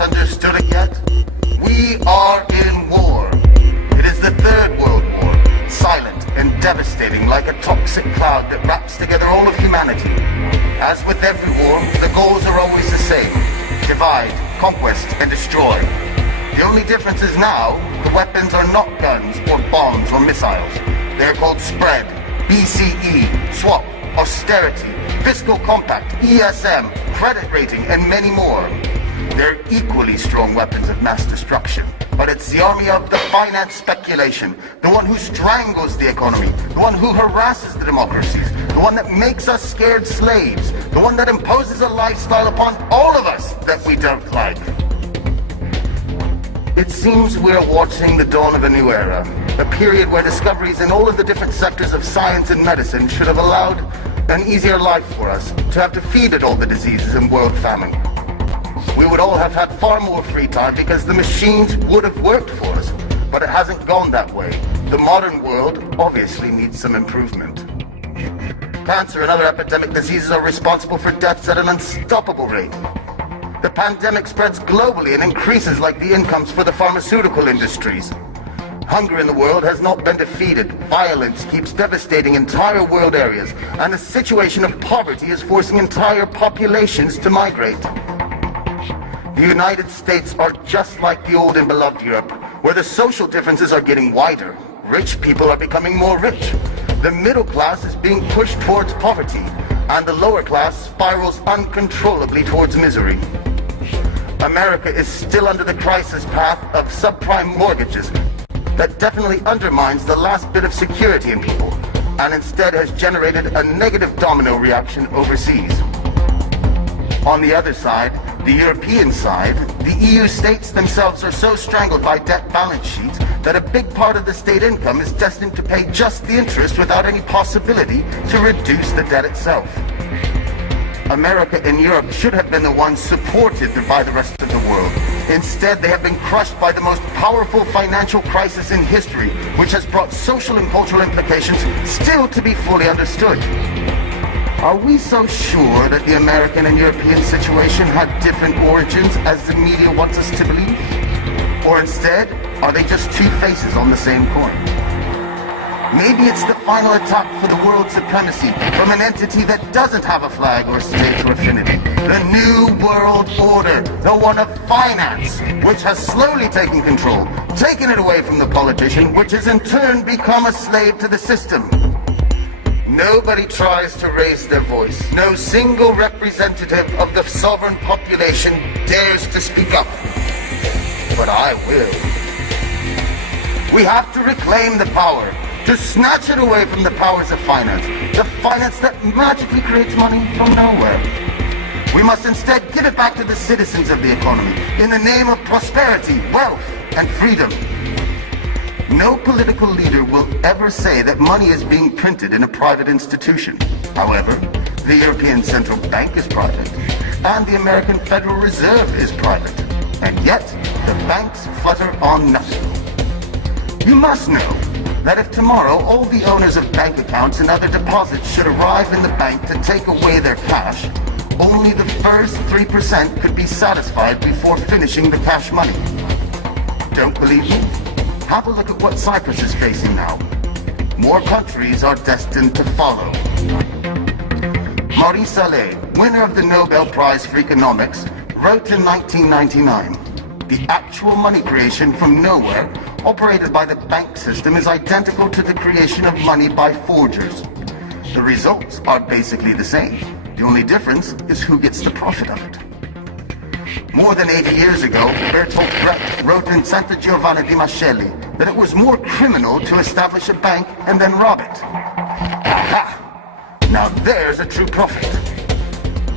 understood it yet? We are in war. It is the Third World War, silent and devastating like a toxic cloud that wraps together all of humanity. As with every war, the goals are always the same: divide, conquest, and destroy. The only difference is now, the weapons are not guns or bombs or missiles. They're called spread, BCE, swap, austerity, fiscal compact, ESM, credit rating, and many more. They're equally strong weapons of mass destruction. But it's the army of the finance speculation, the one who strangles the economy, the one who harasses the democracies, the one that makes us scared slaves, the one that imposes a lifestyle upon all of us that we don't like. It seems we're watching the dawn of a new era, a period where discoveries in all of the different sectors of science and medicine should have allowed an easier life for us, to have defeated all the diseases and world famine. We would all have had far more free time because the machines would have worked for us, but it hasn't gone that way. The modern world obviously needs some improvement. Cancer and other epidemic diseases are responsible for deaths at an unstoppable rate. The pandemic spreads globally and increases like the incomes for the pharmaceutical industries. Hunger in the world has not been defeated. Violence keeps devastating entire world areas, and a situation of poverty is forcing entire populations to migrate. The United States are just like the old and beloved Europe, where the social differences are getting wider. Rich people are becoming more rich. The middle class is being pushed towards poverty, and the lower class spirals uncontrollably towards misery. America is still under the crisis path of subprime mortgages that definitely undermines the last bit of security in people, and instead has generated a negative domino reaction overseas. On the other side, the European side, the EU states themselves are so strangled by debt balance sheets that a big part of the state income is destined to pay just the interest without any possibility to reduce the debt itself. America and Europe should have been the ones supported by the rest of the world. Instead, they have been crushed by the most powerful financial crisis in history, which has brought social and cultural implications still to be fully understood. Are we so sure that the American and European situation had different origins as the media wants us to believe? Or instead, are they just two faces on the same coin? Maybe it's the final attack for the world supremacy from an entity that doesn't have a flag or state or affinity. The New World Order, the one of finance, which has slowly taken control, taken it away from the politician, which has in turn become a slave to the system. Nobody tries to raise their voice. No single representative of the sovereign population dares to speak up. But I will. We have to reclaim the power, to snatch it away from the powers of finance, the finance that magically creates money from nowhere. We must instead give it back to the citizens of the economy in the name of prosperity, wealth, and freedom. No political leader will ever say that money is being printed in a private institution. However, the European Central Bank is private, and the American Federal Reserve is private. And yet, the banks flutter on nothing. You must know that if tomorrow all the owners of bank accounts and other deposits should arrive in the bank to take away their cash, only the first 3% could be satisfied before finishing the cash money. Don't believe me? Have a look at what Cyprus is facing now. More countries are destined to follow. Maurice Allais, winner of the Nobel Prize for Economics, wrote in 1999, "The actual money creation from nowhere, operated by the bank system, is identical to the creation of money by forgers. The results are basically the same. The only difference is who gets the profit of it." More than 80 years ago, Bertolt Brecht wrote in Santa Giovanna di Mascelli that it was more criminal to establish a bank and then rob it. Aha! Now there's a true prophet.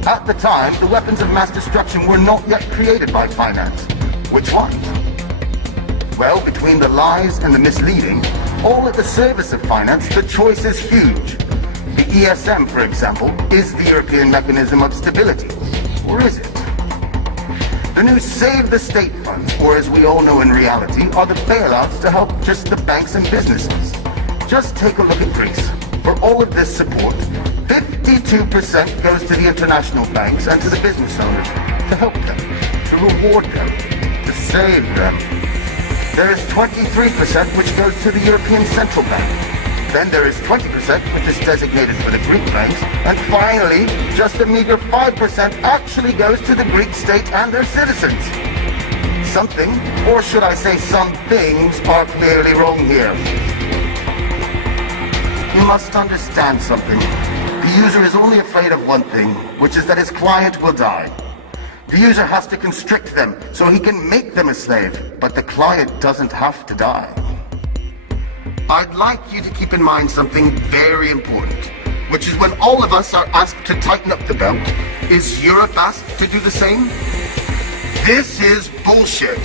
At the time, the weapons of mass destruction were not yet created by finance. Which ones? Well, between the lies and the misleading, all at the service of finance, the choice is huge. The ESM, for example, is the European mechanism of stability. Or is it? The new Save the State funds, or as we all know in reality, are the bailouts to help just the banks and businesses. Just take a look at Greece. For all of this support, 52% goes to the international banks and to the business owners to help them, to reward them, to save them. There is 23% which goes to the European Central Bank. Then there is 20% which is designated for the Greek banks. And finally, just a meager 5% actually goes to the Greek state and their citizens. Something, or should I say some things, are clearly wrong here. You must understand something. The user is only afraid of one thing, which is that his client will die. The user has to constrict them so he can make them a slave, but the client doesn't have to die. I'd like you to keep in mind something very important, which is when all of us are asked to tighten up the belt, is Europe asked to do the same? This is bullshit.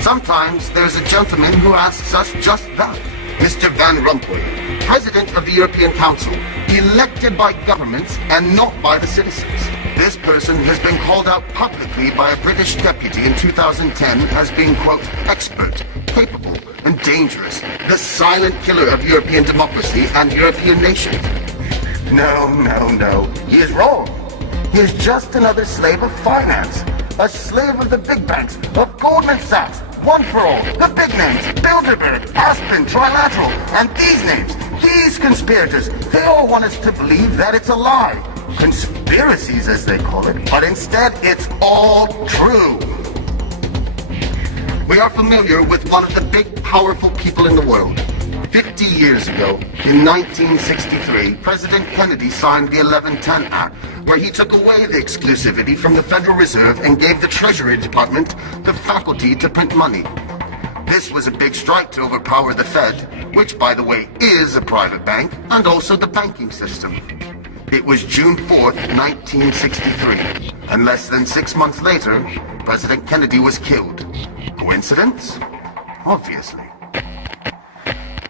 Sometimes there's a gentleman who asks us just that. Mr. Van Rompuy, President of the European Council, elected by governments and not by the citizens. This person has been called out publicly by a British deputy in 2010 as being, quote, expert, capable, and dangerous, the silent killer of European democracy and European nations. No. He is wrong. He is just another slave of finance. A slave of the big banks, of Goldman Sachs, One for All, the big names, Bilderberg, Aspen, Trilateral, and these names, these conspirators, they all want us to believe that it's a lie. Conspiracies, as they call it, but instead it's all true. We are familiar with one of the big, powerful people in the world. 50 years ago, in 1963, President Kennedy signed the 1110 Act, where he took away the exclusivity from the Federal Reserve and gave the Treasury Department the faculty to print money. This was a big strike to overpower the Fed, which, by the way, is a private bank, and also the banking system. It was June 4th, 1963, and less than 6 months later, President Kennedy was killed. Coincidence? Obviously.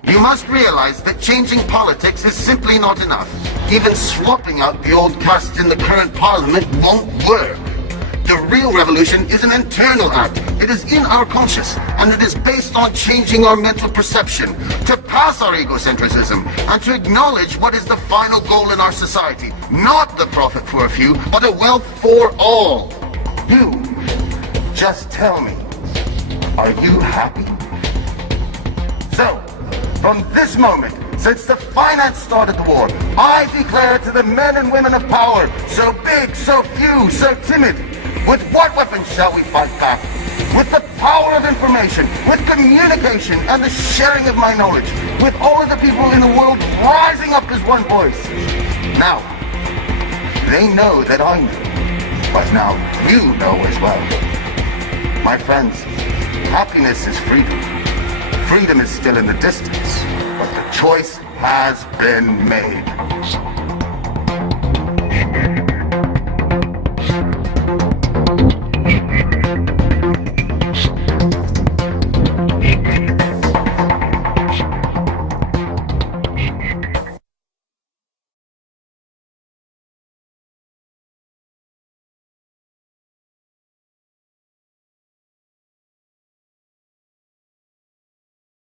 You must realize that changing politics is simply not enough. Even swapping out the old castes in the current parliament won't work. The real revolution is an internal act. It is in our conscious, and it is based on changing our mental perception, to pass our egocentrism, and to acknowledge what is the final goal in our society. Not the profit for a few, but a wealth for all. You, just tell me, are you happy? So, from this moment, since the finance started the war, I declare to the men and women of power, so big, so few, so timid, with what weapons shall we fight back? With the power of information, with communication and the sharing of my knowledge, with all of the people in the world rising up as one voice. Now, they know that I know, but now you know as well. My friends, happiness is freedom. Freedom is still in the distance, but the choice has been made.